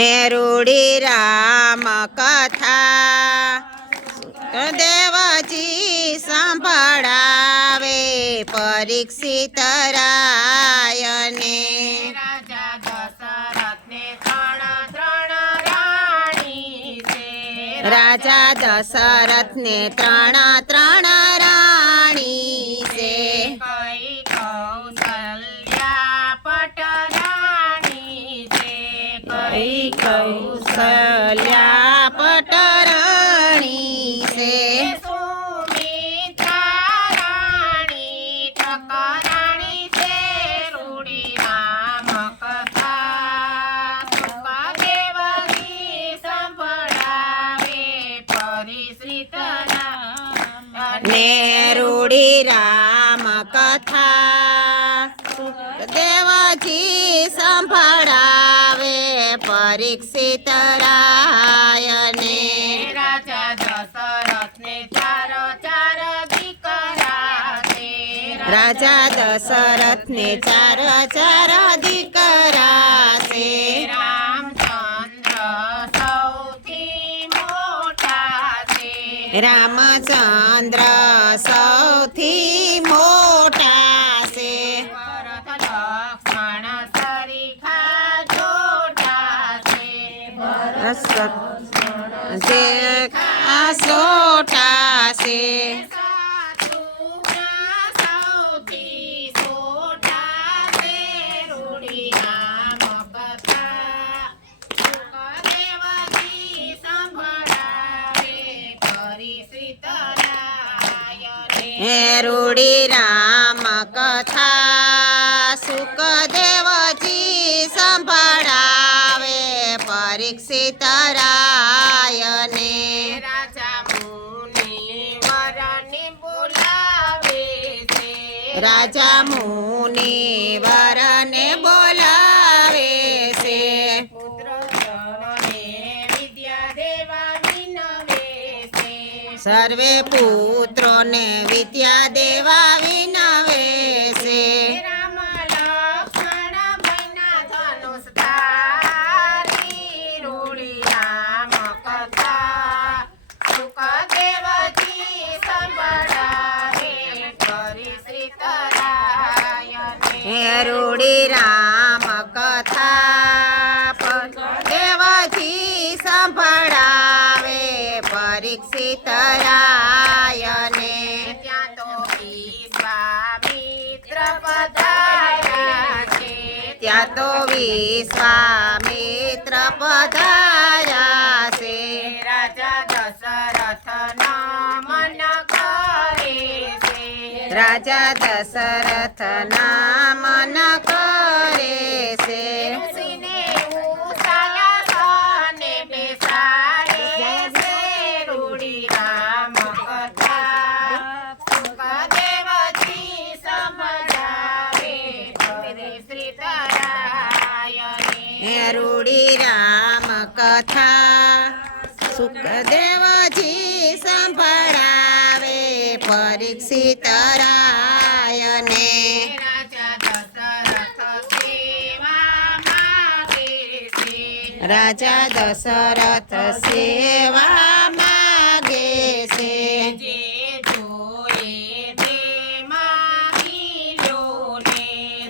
હે રૂડી રામ કથા દેવજી સંભળાવે પરીક્ષિત રાયને રાજા દશરથને ત્રણ રાણી છે રાજા દશરથને ત્રણ રાણી છે કઈ કૌશલ્યા પટરાણી છે કઈ કૌશલ્યા પટરાણી છે સુમિત્રા રાણી ઠકરાણી છે રૂડી રામ કથા સુખદેવજી સંભળાવે પરિશ્રિત ને રૂડી રામ કથા દેવજી સંભળાવે પરીક્ષિત રાયને રાજા દશરથને ચાર દીકરા છે રાજા દશરથને ચાર દીકરા છે રામચંદ્ર સૌથી મોટા છે રામચંદ્ર સૌથી મોટા છે ભરત લક્ષ્મણ સરીખા જોડા છે જે સોટા છે સાસુના સૌથી સોટા છે રૂડી રામ કથા સુખદેવજી સંભળાવે પરિશ્રિત રાયને હે રૂડી રામ કથા સુખદેવજી સંભળાવે પરીક્ષિત રાયને રાજા મુનિ વરને બોલાવે છે રાજા મુનિ વરને બોલાવે છે પુત્ર જનને વિદ્યા દેવા વિનવે છે સર્વે પુત્રોને વિદ્યા દેવા વિનવે છે રામ લક્ષ્મણ ભયના ધનુષ ધારી રૂડી રામ કથા સુખદેવજી સંભળાવે પરિશ્રિત રાયને હે રૂડી રામ કથા દેવજી સંભળાવે પરીક્ષિત રાયને ત્યાં તો વિશ્વામિત્ર પધાર્યા છે ત્યાં તો વિશ્વામિત્ર પધાર્યા છે રાજા દશરથ મન કરે છે રાજા દશરથ મન કરે છે ઋષિને ઉસાયાસને બેસાડે છે રૂડી રામ કથા સુખદેવજી સંભળાવે પરિશ્રિત રાયને હે રૂડી રામ કથા સુખદેવજી સંભળાવે પરીક્ષિત રાયને રાજા દશરથ સેવા માગે છે રાજા દશરથ સેવા માગે છે જે જોયે તે માગી લો ને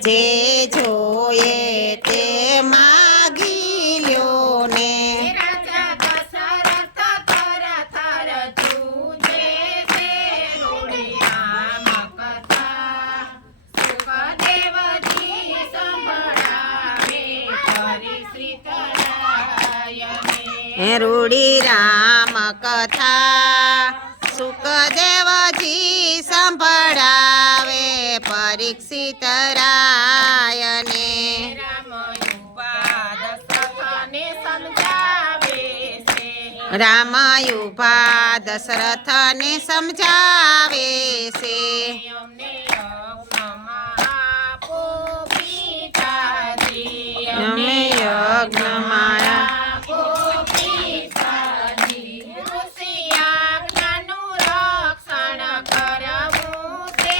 જે જોયે તે માગી લ્યો ને રાજા દશરથ થર થર જુજે છે રૂડી રામ કથા સુખદેવજી સંભળાવે પરિશ્રિત રાયને હે રૂડી રામ કથા સુખદેવજી સંભળાવે પરીક્ષિત રાયને રામાયુભા દશરથને સમજાવે છે અમે યજ્ઞમાં રક્ષણ કરવું તે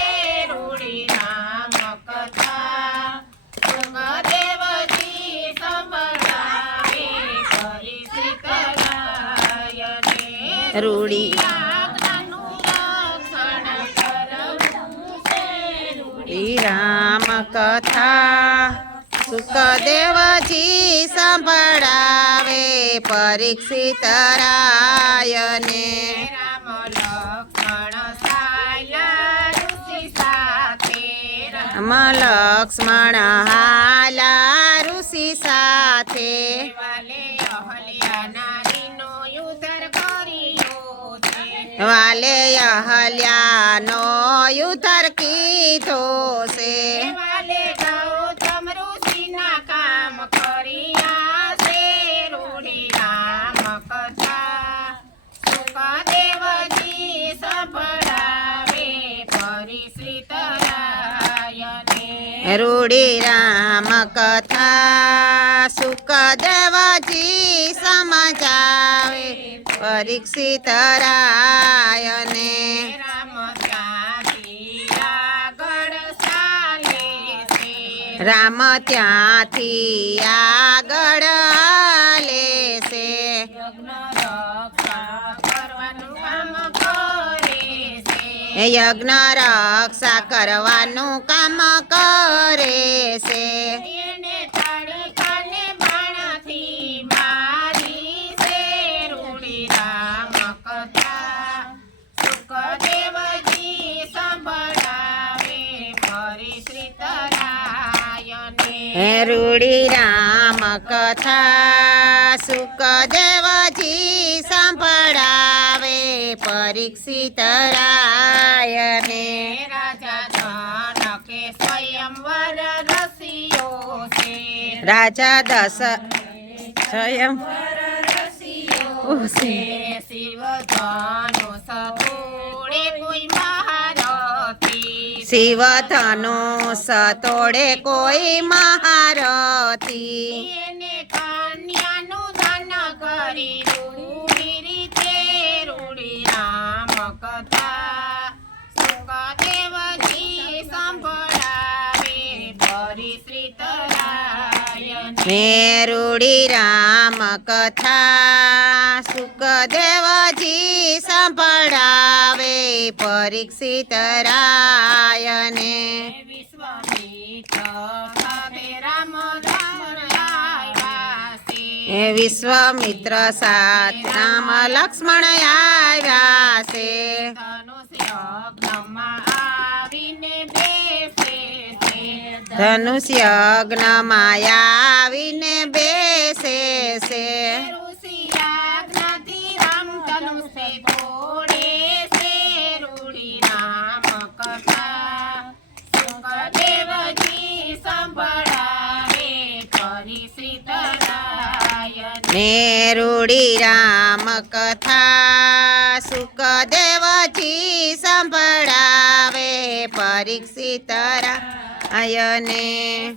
રૂડી રામ કથા રૂડી આજ્ઞાનું રક્ષણ કરવું છે રૂડી. ઈ રામ કથા સુખદેવજી સંભળાવે પરીક્ષિત રાયને. રામ લક્ષ્મણ સાયા ઋષિ સાથે રામ લક્ષ્મણ હાલા ઋષિ સાથે વાલે અહલ્યાના દીનો ઉદ્ધાર કર્યો છે. વાલે અહલ્યાનો ઉદ્ધાર કીધો છે. વાલે ગૌતમ ઋષિના કામ કર્યા છે રૂડી. રામ કથા સુખદેવજી સંભળાવે પરિશ્રિત રાયને. રૂડી રામ કથા સુખદેવજી સમજાવે પરીક્ષિત રાયને. રામ ત્યાંથી આગળ ચાલે છે. રામ ત્યાંથી આગળ હાલે છે. યજ્ઞ રક્ષા કરવાનું કામ કરે છે. યજ્ઞ રક્ષા કરવાનું કામ કરે છે. એને તાળીકાને બાણથી મારી છે રૂડી. રામ કથા સુખદેવજી સંભળાવે પરિશ્રિત રાયને. રૂડી રામ કથા સુખદેવજી સંભળાવે પરીક્ષિત રાયને. રાજા જનકે સ્વયંવર રસ્યો છે. રાજા સ્વયં શિવ ધનુષ તોડે કોઈ મહારથી. શિવ ધનુષ તોડે કોઈ મહારથી. એને કન્યાનું દાન કરી રૂડી રીતે રૂડી. રામ કથા સુખદેવજી સંભળાવે પરિશ્રિત રાયને. રૂડી રામ કથા સુખદેવજી સંભળાવે પરીક્ષિત રાયને. વિશ્વામિત્ર સાથે રામ લક્ષ્મણ આવ્યા છે. વિશ્વામિત્ર સાથ રામ લક્ષ્મણ આવ્યા છે. ધનુષ્ય યજ્ઞમાં આવીને બેસે ધનુષ્ય જ્ઞાનમાં આવીને બેસે છે. છે. ઋષિ આજ્ઞાથી રામ ધનુષે તોડે છે રૂડી. રામ કથા સુખદેવજી સંભળાવે પરિશ્રિત રાયને. રૂડી રામ કથા સુખદેવજી સંભળાવે પરીક્ષિત રાયને.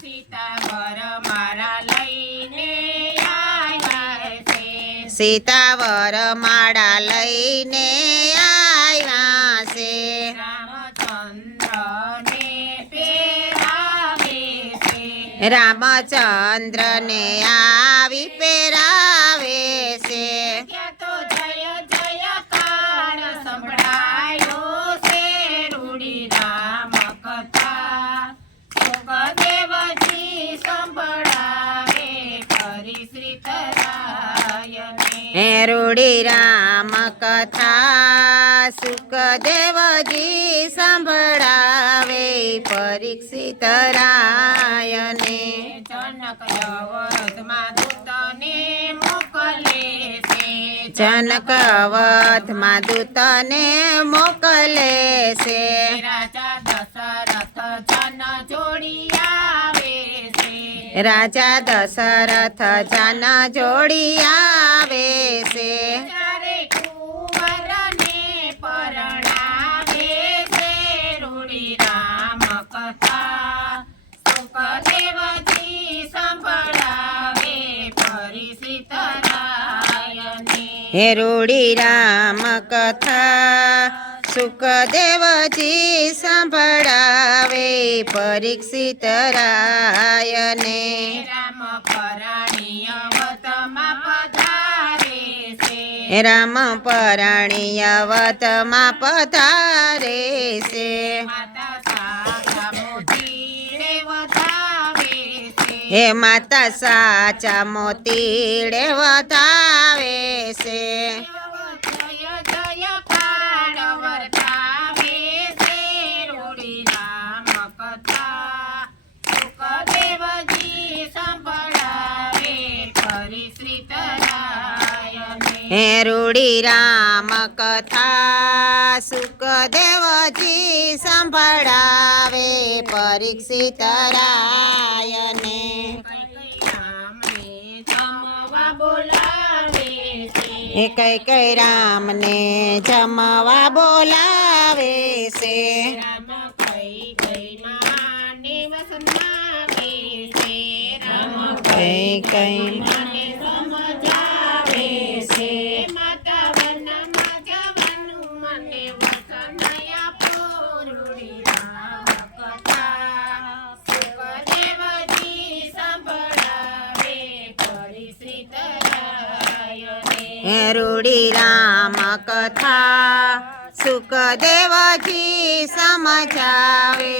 સીતાવર મારા લઈને આવ્યા છે. સીતાવર માળા લઈને આવ્યા છે. રામચંદ્રને પહેરાવે છે. રામચંદ્રને આવી પહેરાવે છે. ત્યાં તો જય જયકાર સંભળાયો છે રૂડી. રામ કથા સુખદેવજી સંભળાવે પરિશ્રિત રાયને. રૂડી રામ કથા સુખદેવજી સંભળાવે પરીક્ષિત રાયને. જનક યવરથમાં દૂતને મોકલે છે. જનક અવધમાં દૂતને મોકલે છે. રાજા દશરથ જન જોડી આવે છે. રાજા દશરથ જન જોડી આવે છે. ત્યારે કુંવરને પરણાવે છે રૂડી. રામ કથા સુખદેવજી સંભળાવે પરિશ્રિત રાયને. રૂડી રામ કથા સુખદેવજી સંભળાવે પરીક્ષિત રાયને. રામ પરાણીય વતમાં પધારે છે. રામ પરણીય વતમાં પધારે છે માતા સાચા મોતીડે વધાવે છે હે માતા સાચા મોતીડે વધાવે છે જય જય પાડ વર્તાવે છે રૂડી રામ કથા સુખદેવજી સંભળાવે ફરી શ્રી તરાયને હે રૂડી રામ કથા સુખદેવજી સંભળાવે પરીક્ષિત રાયને કઈ કઈ રામને જમવા બોલાવે છે રામ કઈ કઈ રામને જમવા બોલાવે છે રામ કઈ માને વસનાવે છે રામ કઈ કઈ માને સમજાવે છે માતા વનમાં જવાનું મને વસનયા પૂરુડી રામ કથા સુખદેવજી સંભળાવે ફરી શ્રી તરાયને હે રૂડી રામ કથા સુખદેવજી સમજાવે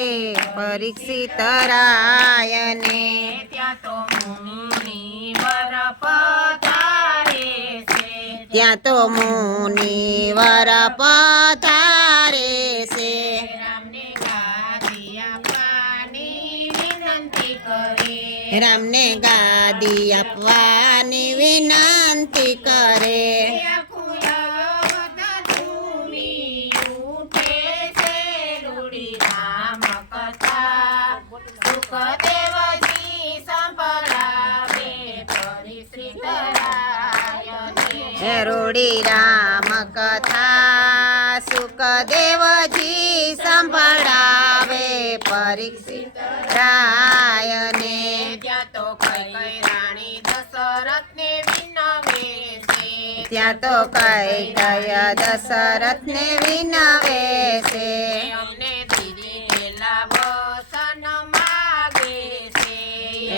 પરીક્ષિત રાયને ત્યાં તો મુનિ વર પધારે છે ત્યાં તો મુનિવર પધારે છે રામને ગાદી આપવાની વિનંતી કરે રામને ગાદી આપવાની વિનંતી કરે આખું યવત ઝૂમી ઉઠે છે રૂડી રામ કથા સુખદેવજી સંભળાવે ફરી શ્રી તરાયને હે રૂડી રામ કથા સુખદેવજી સંભળાવે પરીક્ષિત રાયને ત્યાં તો કઈ કઈ રાણી દશરથને વિનવે છે ત્યાં તો કઈ કય દશરથને વિનવે છે અમને દીધેલા વસન માગે છે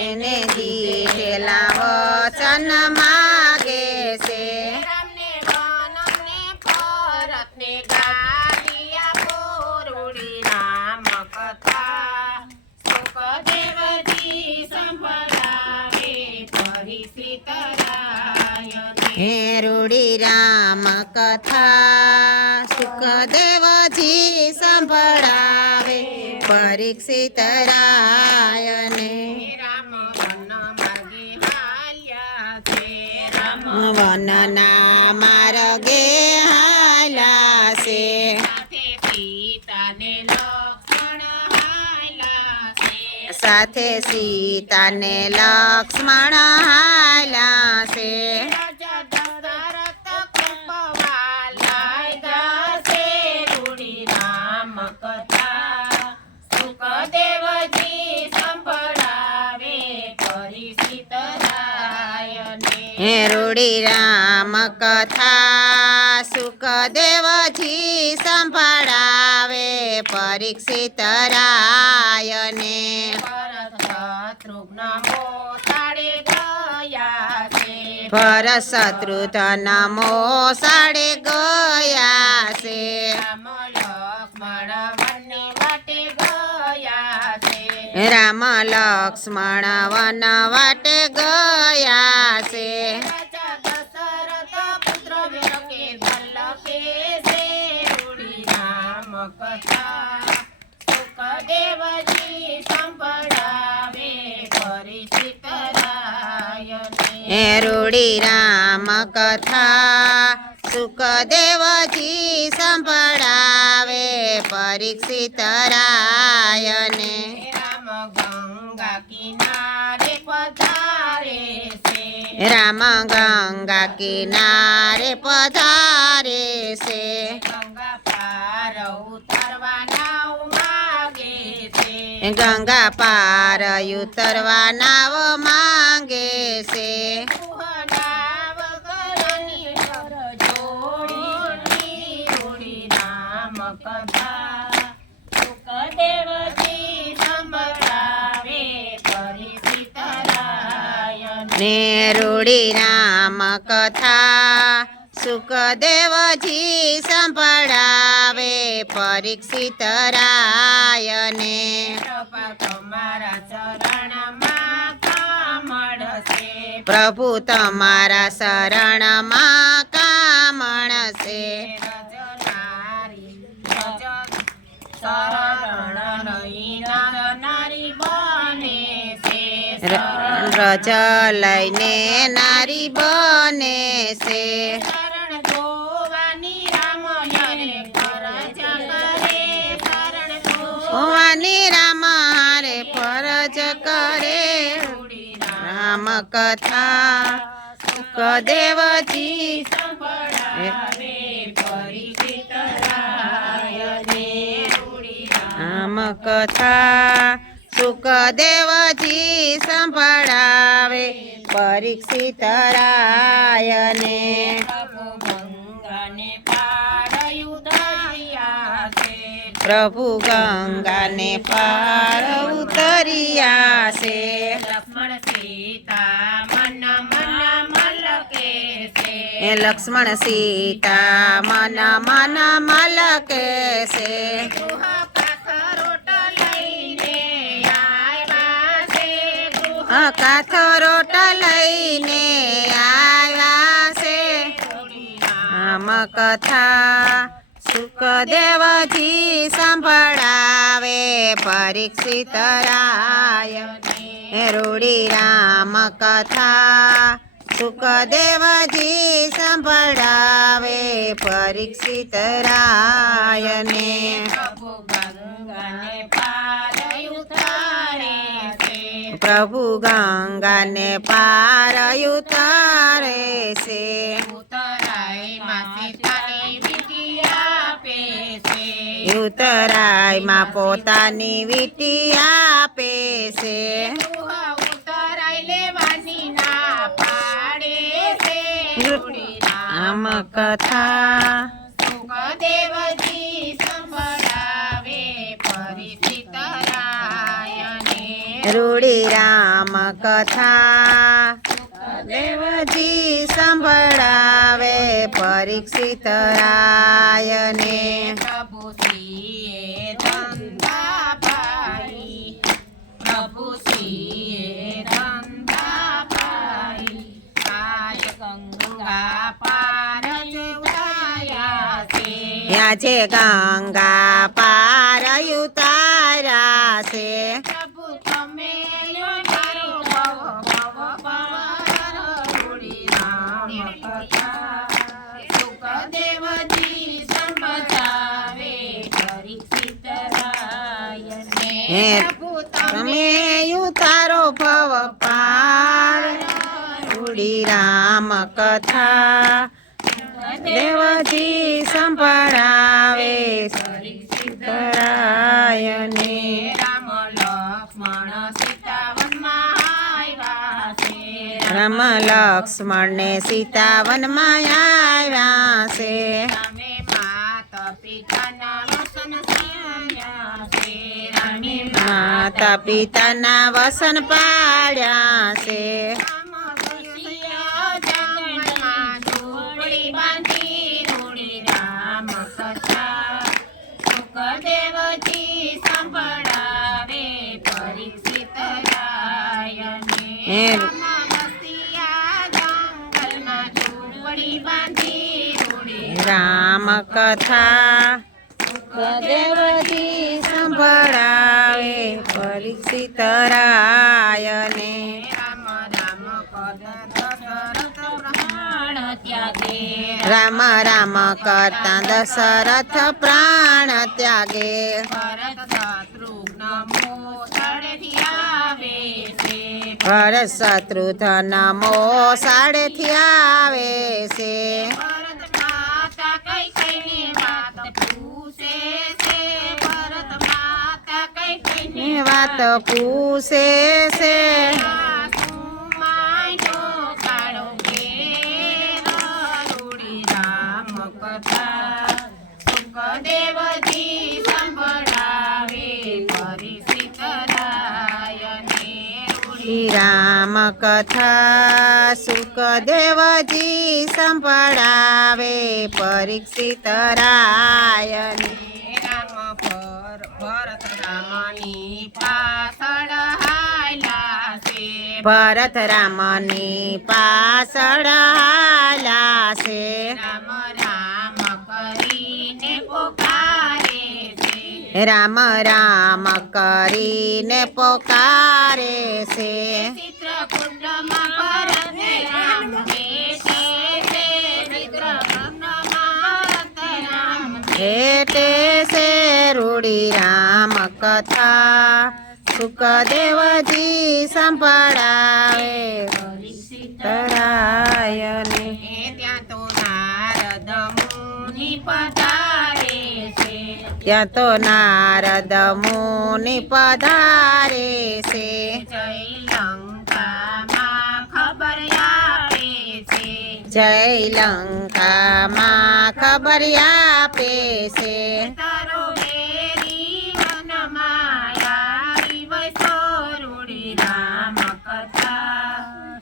એને દીધેલા વચન માગે છે રામને વનમને ભરતને ગાદી આપો રૂડી રામ કથા સુખદેવજી સંભળાવે ફરી શ્રી તરાયને હે રૂડી રામ કથા સુખદેવજી સંભળાવે પરીક્ષિત રાયને રામ વન માર્ગે હાલ્યા છે રામ વનના માર્ગે હાલ્યા છે સાથે પિતાને લક્ષણ હાલ્યા છે સાથે સીતાને લક્ષ્મણ હાલ્યા છે રાજા દશરથ કૃપવાલાય ગાશે રૂડી રામ કથા સુખદેવજી સંભળાવે ફરી શ્રી તરાયને હે રૂડી રામ કથા સુખદેવજી સંભળાવે પરીક્ષિત રાયને ભરત શત્રુઘ્ન મોસાળે ગયા છે ભરત શત્રુઘ્ન મોસાળે ગયા છે રામ લક્ષ્મણ વનને વાટે ગયા છે રામ લક્ષ્મણ વન વાટે ગયા છે રાજા દશરથ પુત્ર વિરકે વલ્લભે છે રૂડી રામ કથા સુખદેવજી સંભળાવે ફરી શ્રી તરાયને હે રૂડી રામ કથા સુખદેવજી સંભળાવે પરીક્ષિત રાયને રામ ગંગા કિનારે પધારે છે રામ ગંગા કિનારે પધારે છે ગંગા પાર ઉતરવા નાવ માગે છે ગંગા પાર ઉતરવા નાવ માંગે છે નાવ ઘરની પર જોડી રૂડી રામ કથા સુખદેવજી સંભળાવે ફરી શ્રી તરાયને ને રૂડી રામ કથા સુખદેવજી સંભળાવે પરીક્ષિત રાયને કૃપા તમારા ચરણમાં કમળશે પ્રભુ તમારા શરણમાં કામણશે શરણ રહીના નારી બને છે રજ લઈને નારી બને છે શરણ જોવાની રામયને ફરજ કરે શરણ ભવાની રામ હારે ફરજ કરે રામ કથા સુખદેવજી સંભળાવે પરીક્ષિત રાયને રામ કથા સુખદેવજી સંભળાવે પરીક્ષિત રાયને ગંગાને પાર ઉતાર્યા છે પ્રભુ ગંગાને પાર ઉતર્યા છે લક્ષ્મણ સીતા મન મલકે છે લક્ષ્મણ સીતા મન મન મલકે છે કાથરોટ લઈને આવ્યા છે રામ કથા સુખદેવજી સંભળાવે પરીક્ષિત રાય રૂડી રામ કથા સુખદેવજી સંભળાવે પરીક્ષિત રાયને પ્રભુ ગંગાને પાર ઉતારે છે પ્રભુ ગંગાને પાર ઉતારે છે ઉતરાયમાં સીતાની વીંટી આપે છે ઉતરાયમાં પોતાની વીંટી આપે છે ઉતરાય લેવાની ના પાડે છે રામ કથા સુખદેવજી સંભળાવે પરીક્ષિત રાયને રૂડી રામ કથા દેવજી સંભળાવે પરીક્ષિત રાયને પ્રભુ શ્રીએ ધંધા પાઈ પ્રભુ શ્રીએ ધંધા પાઈ આય ગંગા પાર ઉતાર્યા છે આજે ગંગા પાર ઉતાર્યા છે પ્રભુ તમે મારો ભવ ભવ પાર રૂડી રામ કથા સુખદેવજી સંભળાવે પરીક્ષિત રાયને હે પ્રભુ તમે ઉતારો ભવ પાર રૂડી રામ કથા દેવજી સંભળાવે પરીક્ષિત રાયને રામ લક્ષ્મણ સીતા વનમાં આવ્યા છે રામ લક્ષ્મણ ને સીતા વનમાં આવ્યા છે રામે માતા પિતાના વસન સ્યામ્યા છે રામે માતા પિતાના વસન પાડ્યા છે રામ દુસિયા જંગલમાં ઝૂંપડી બાંધી રૂડી રામ કથા સુખદેવજી સંભળાવે પરીક્ષિત રાયને હે રામ દુસિયા જંગલમાં ઝૂંપડી બાંધી રૂડી રામ કથા સુખદેવજી સંભળાવે પરીક્ષિત રાયને રામ રામ કદ દશરથ પ્રાણ ત્યાગે રામ રામ કરતા દશરથ પ્રાણ ત્યાગે ભરત શત્રુઘ્ન મોસળેથી આવે છે ભરત શત્રુઘ્ન મોસાળેથી આવે છે ભરત માતા કઈ કઈને વાત પૂછે છે ભરત માતા કઈ કઈને ની વાત પૂછે છે સુમાઈનો કાળો ઘેર રૂડી રામ કથા સુખદેવજી સંભળાવે પરીક્ષિત રાયને રૂડી ઈ રામ કથા સુખદેવજી સંભળાવે પરીક્ષિત રાયની રામ ભરત રામની પાછળ હાલ્યા છે ભરત રામની પાછળ હાલ્યા છે રામ રામ કરીને પોકારે છે રામ રામ કરીને પોકારે છે ચિત્રકૂટમાં ભરતે રામ બેસે છે ચિત્રકૂટમાં ભરત રામ ભેટે છે રૂડી રામ કથા સુખદેવજી સંભળાવે તરાયને ત્યાં તો નારદ મુનિ પધારે છે ત્યાં તો નારદ મુનિ પધારે છે જય લંકામાં ખબર આપે છે જય લંકામાં ખબર આપે છે તારો બેરી વનમાં આવી વસો રૂડી રામ કથા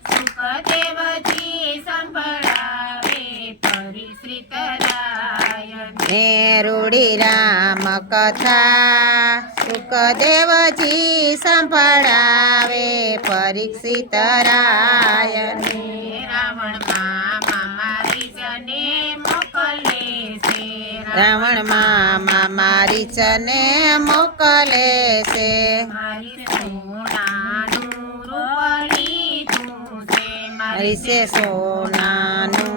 સુખદેવજી સંભળાવે પરિશ્રિત રાયને ને રૂડી રામ કથા સુખદેવજી સંભળાવે પરીક્ષિત રાયને રાવણ મારી જને મોકલે છે રાવણ મામા મારી ચને મોકલે છે મારી સોનાનું રૂપ લીધું છે મારી છે સોનાનું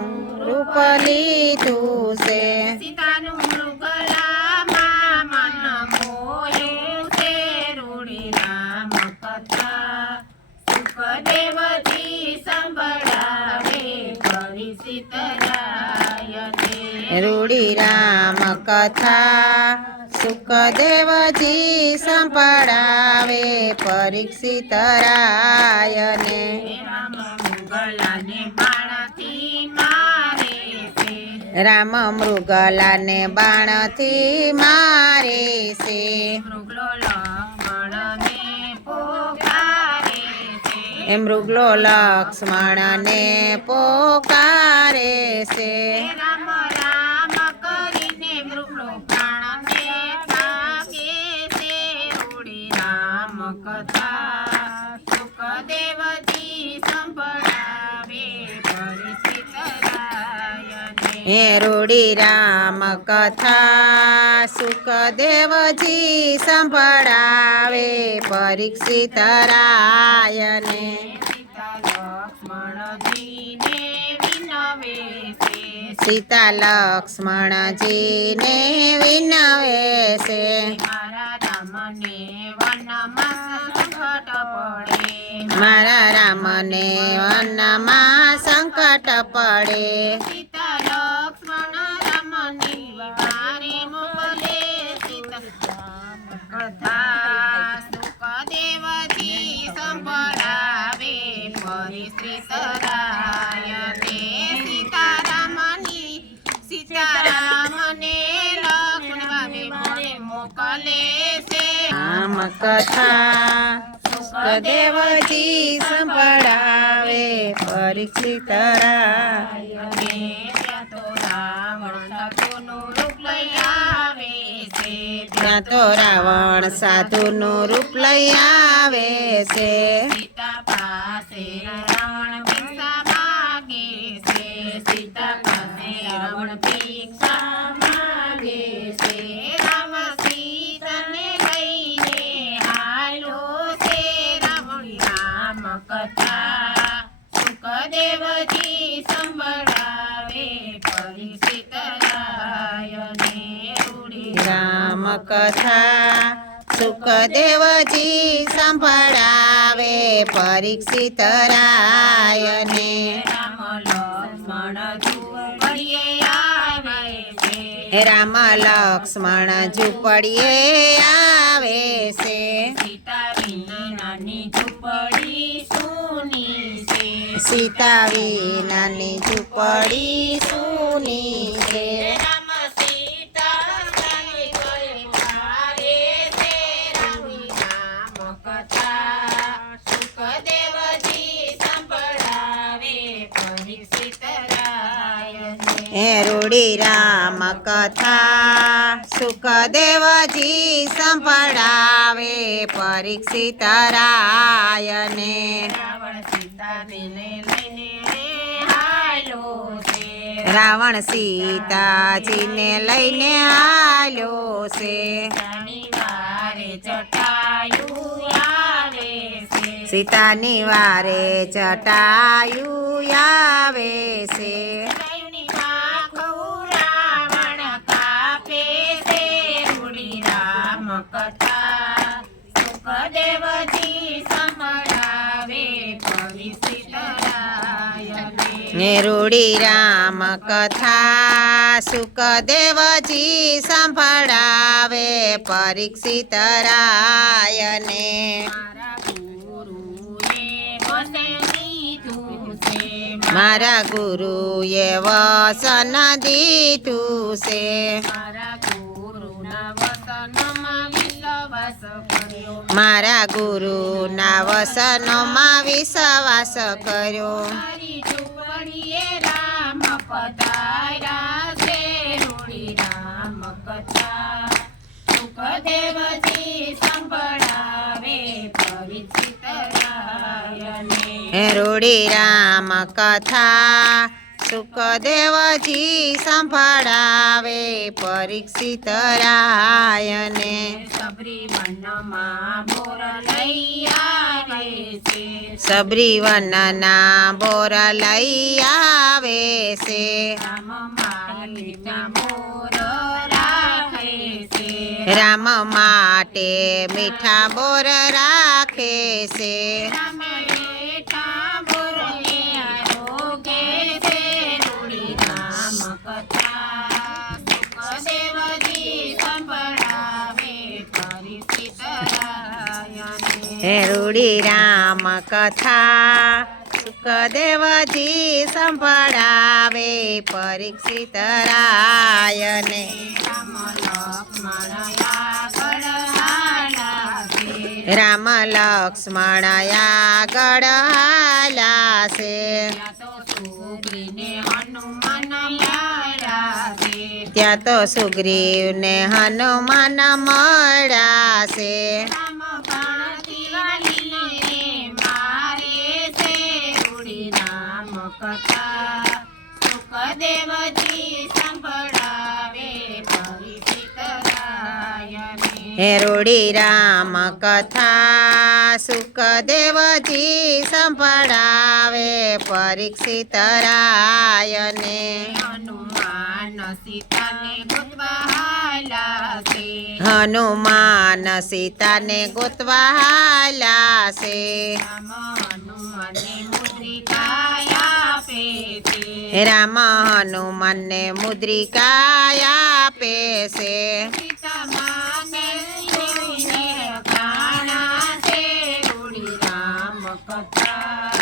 રૂપ લીધું છે સીતાનું મૃગલામાં મન મોયું છે રૂડી રામ કથા સુખદેવજી સંભળાવે પરિચિત રાયને રૂડી રામ કથા સુખદેવજી સંભળાવે પરીક્ષિત રાયને રામ મૃગલાને બાણથી મારે છે રામ મૃગલાને બાણથી મારે છે મૃગલો લક્ષ્મણને પોકારે છે એ મૃગલો લક્ષ્મણને પોકારે છે રામ રામ કરીને મૃગલો પ્રાણને ત્યાગે છે રૂડી રામ કથા સુખદેવજી સંભળાવે પરિચિત રાયને હે રૂડી રામ કથા સુખદેવજી સંભળાવે પરીક્ષિત રાયને સીતા લક્ષ્મણજીને વિનવે છે મારા રામને વનમાં સંકટ પડે સીતા લક્ષ્મણ રામની વારે મોકલે સીતા કથા સુખદેવજી સંભળાવે પરિશ્રિત રાયને સીતારામને લક્ષ્મણ મોકલે છે રામ કથા સુખદેવજી સંભળાવે પરીક્ષિત રાયને ત્યાં તો રાવણ સાધુનું રૂપ લઈ આવે છે ત્યાં તો રાવણ સાધુનું રૂપ લઈ આવે છે સીતા પાસે રાવણ ભિક્ષા માગે છે સીતા પાસે રાવણ ભિક્ષા માગે છે રામ સીતાને લઈને હાલો છે રાવણ રામ કથા સુખદેવજી સંભળાવે પરિચિત રાયને રૂડી રામ કથા સુખદેવજી સંભળાવે પરીક્ષિત રાયને રામ લક્ષ્મણ ઝૂંપડીએ આવે છે રામ લક્ષ્મણ ઝૂંપડીએ આવે છે સીતા વિનાની ઝૂંપડી સૂની છે સીતા વિનાની ઝૂંપડી સૂની છે રામ સીતા જાય ગઈ મારે છે રામ કથા સુખદેવ રૂડી રામ કથા સુખદેવજી સંભળાવે પરીક્ષિત રાયને. રાવણ સીતાને લઈને હાલો છે. રાવણ સીતાજીને લઈને આલ્યો છે. શનિવારે જટાયુ આવે છે. સીતાની વારે જટાયુ આવે છે. જટાયુની પાંખું રાવણ કાપે છે. રૂડી રામ કથા સુખદેવજી સંભળાવે પરીક્ષિત રાયને. ને રૂડી રામ કથા સુખદેવજી સંભળાવે પરીક્ષિત રાયને. મારા ગુરુએ વસન દીધું છે. મારા ગુરુએ મારા ગુરુના વસનમાં વિશ્વાસ કર્યો. મારા ગુરુના વસનમાં વિશ્વાસ કર્યો. મારી ઝૂંપડીએ રામ પધાર્યા છે. રૂડી રામ કથા સુખદેવજી સંભળાવે પરીક્ષિત રાયને. રૂડી રામ કથા સુખદેવજી સંભળાવે પરીક્ષિત રાયને. સબરી વનમાં બોર લઈ આવે છે. સબરી વનના બોર લઈ આવે છે. રામ માલિકના બોર રાખે છે. રામ માટે મીઠા બોર રાખે છે. રામ બેઠા બોરને આરોગે છે. રૂડી રામ કથા સુખદેવજી સંભળાવે પરીક્ષિત રાયને. રૂડી રામ કથા સુખદેવજી સંભળાવે પરીક્ષિત રાયને. રામ લક્ષ્મણ આગળ હાલા છે. રામ લક્ષ્મણ આગળ હાલા છે. ત્યાં તો સુગ્રીને હનુમાન મળ્યા છે. ત્યાં તો સુગ્રીવને હનુમાન મળ્યા છે. રામ ભાણથી વાલીને મારે છે. રૂડી રામ કથા સુખદેવજી સંભળાવે પરીક્ષિત રાયને. રૂડી રામ કથા સુખદેવજી સંભળાવે પરીક્ષિત રાયને. હનુમાન સીતાને ગોતવા હાલ્યા છે. હનુમાન સીતાને ગોતવા હાલ્યા છે. રામ હનુમાનને મુદ્રિકા આપે છે. રામ હનુમાનને મુદ્રિકા આપે છે. સીતા માને જોઈને કાણા છે. રૂડી રામ કથા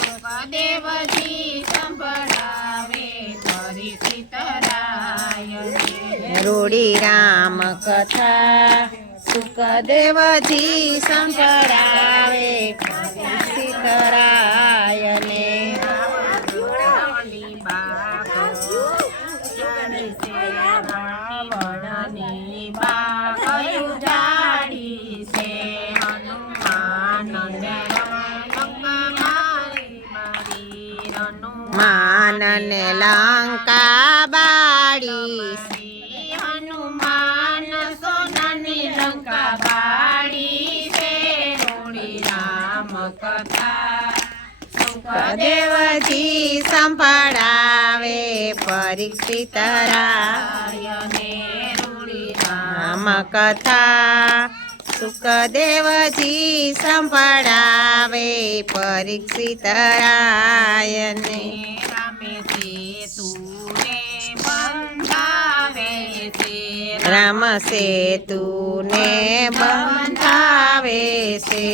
સુખદેવજી સંભળાવે પરીક્ષિત રાયને. રૂડી રામ કથા સુખદેવજી સંભળાવે પરીક્ષિત રાયને. રાવણની બાગ જાણે છે. રાવણની બાગ ઉજાડી છે. હનુમાનને લંકા મારી મારી. માનને લંકા બાળી શ્રી હનુમાન સોનાની લંકા બાળી છે. રૂડી રામ કથા સુખદેવજી સંભળાવે પરીક્ષિત રાયને. રૂડી રામ કથા સુખદેવજી સંભળાવે પરીક્ષિત રાયને. રામે સેતુને બંધાવે છે. રામ સેતુને બંધાવે છે.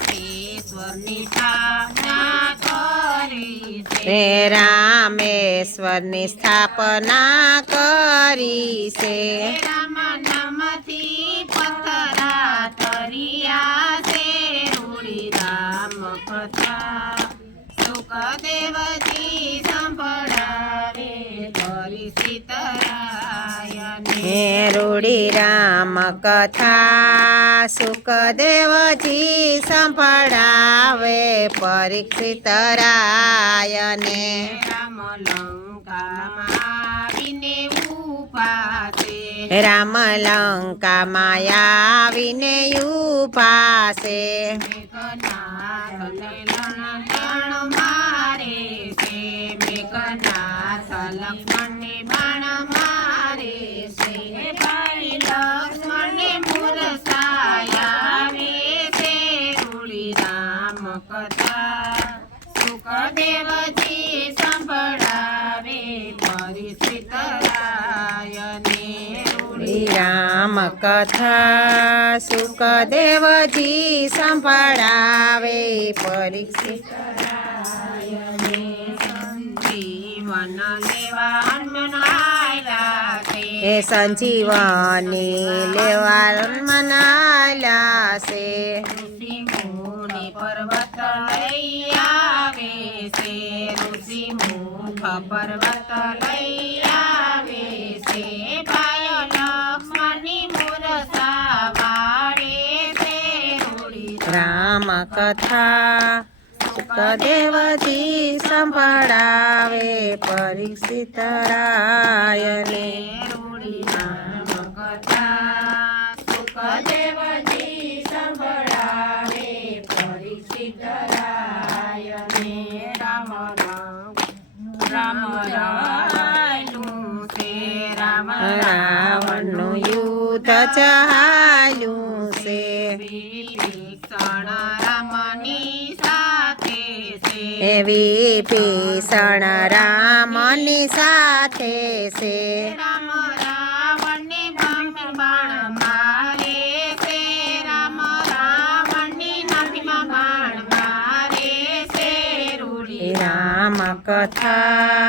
રામેશ્વરની સ્થાપના કરી છે. તે રામેશ્વરની સ્થાપના કરી છે. રામ નામથી પથરા તરિયા છે. રૂડી રામ કથા સુખદેવજી સંભળાવે રૂડી રામ કથા સુખદેવજી સંભળાવે પરીક્ષિત રાયને. રામ લંકામાં આવીને ઉપાસે રામ લંકામાં આવીને ઉપાસે. મેઘનાથ લણ મારે છે મેઘનાથ લક્ષ્મણને બાણ મારે છે ભાઈ લક્ષ્મણને મૂરછાયાવે છે રૂડી રામ કથા સુખદેવજી સંભળાવે પરીક્ષિત રાયને. રૂડી રામ કથા સુખદેવજી સંભળાવે પરીક્ષિત સંજીવન લેવા હનુમાન આયલા છે એ સંજીવની લેવા મનાયલા છે. ઋષિ મુનિ પર્વત લઈ આવે છે ઋષિ મુખ પર્વત લઈ આવે છે ભાઈ લક્ષ્મણની મૂરછા વાળે છે રૂડી રામ કથા સુખદેવજી સંભળાવે પરીક્ષિત રાયને. રૂડી રામ કથા સુખદેવજી સંભળાવે પરીક્ષિત રાયને. રામ રાયલું છે રામ રાવણનું યુદ્ધ ચાલ્યું છે. વિભીષણ રામની સાથે છે એવી ભીષણ રામની સાથે છે. રામ રાવણને બાણ મારે છે રામ રાવણની નાભીમાં બાણ મારે છે રૂડી રામ કથા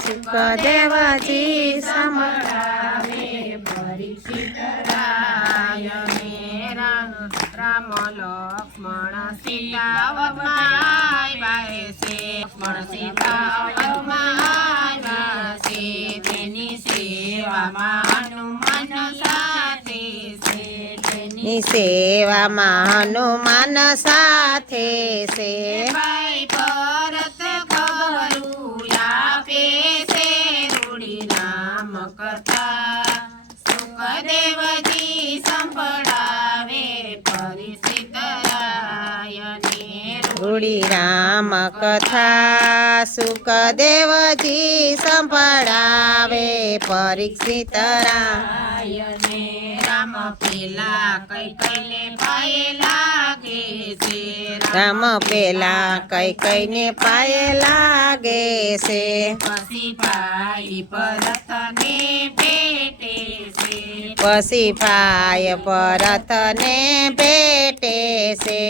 સુખદેવજી સંભળાવે પરીક્ષિત રાયને. રામ લક્ષ્મણ સીતા વનમાં આવ્યા છે લક્ષ્મણ સીતા વનમાં આવ્યા છે તેની સેવામાં હનુમાન સાથે છે ની સેવામાં હનુમાન સાથે છે. ભાઈ ભરત ખબરું આપે છે રૂડી રામ કથા સુખદેવજી સંભળાવે પરીક્ષિત રાયને. રૂડી રામ કથા સુખદેવજી સંભળાવે પરીક્ષિત રાયને. રામ પેલા કઈ કઈને પાયે લાગે છે રામ પેલા કઈ કઈને પાયે લાગે છે. પછી ભાઈ ભરતને ભેટે છે પછી ભાઈ ભરતને ભેટે છે.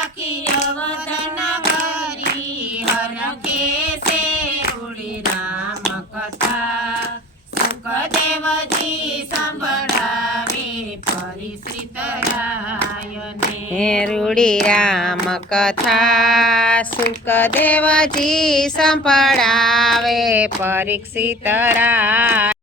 આખી અવધન કરી હરખે છે રૂડી રામ કથા સુખદેવજી સંભળાવે પરીક્ષિત રાયને. રૂડી રામ કથા સુખદેવજી સંભળાવે પરીક્ષિત રાય.